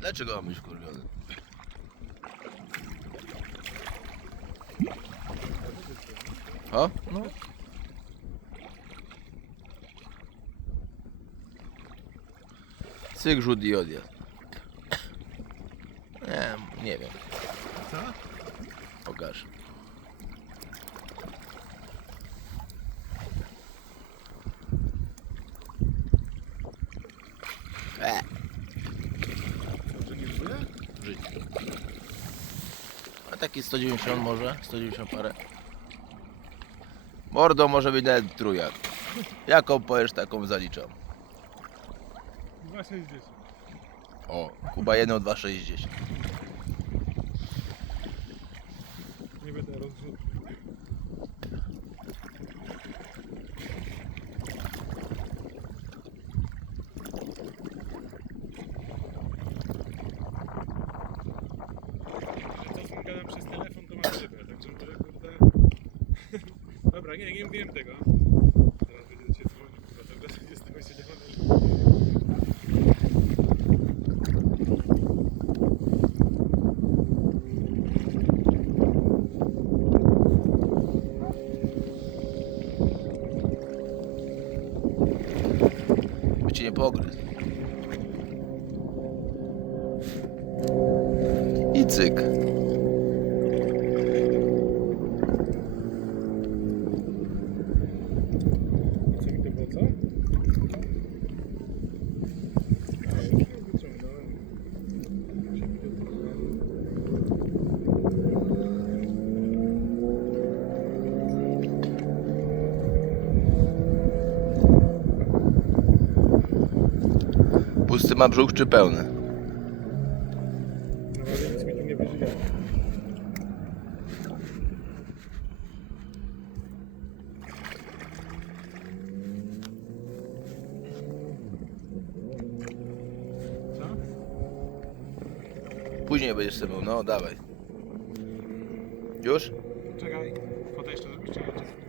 Dlaczego mam być wkurwiony? O? No. Cyk, rzut i odjazd. Nie, nie wiem. Co? Pokaż. E? Żyć. A taki 190 może? 190 parę. Mordo może być nawet trójak. Jaką powiesz, taką zaliczam. 2,60. O, Kuba jedną 2,60. Nie będę rozrzucał. Dobra, nie, nie wiem tego. Teraz będzie pogryzł. I cyk. Co mi to było, co? A, już ją wyciągnąłem. Się przygotowałem. Pusty ma brzuch czy pełny? Później będziesz sobie, no dawaj. Już? Czekaj, fotę jeszcze?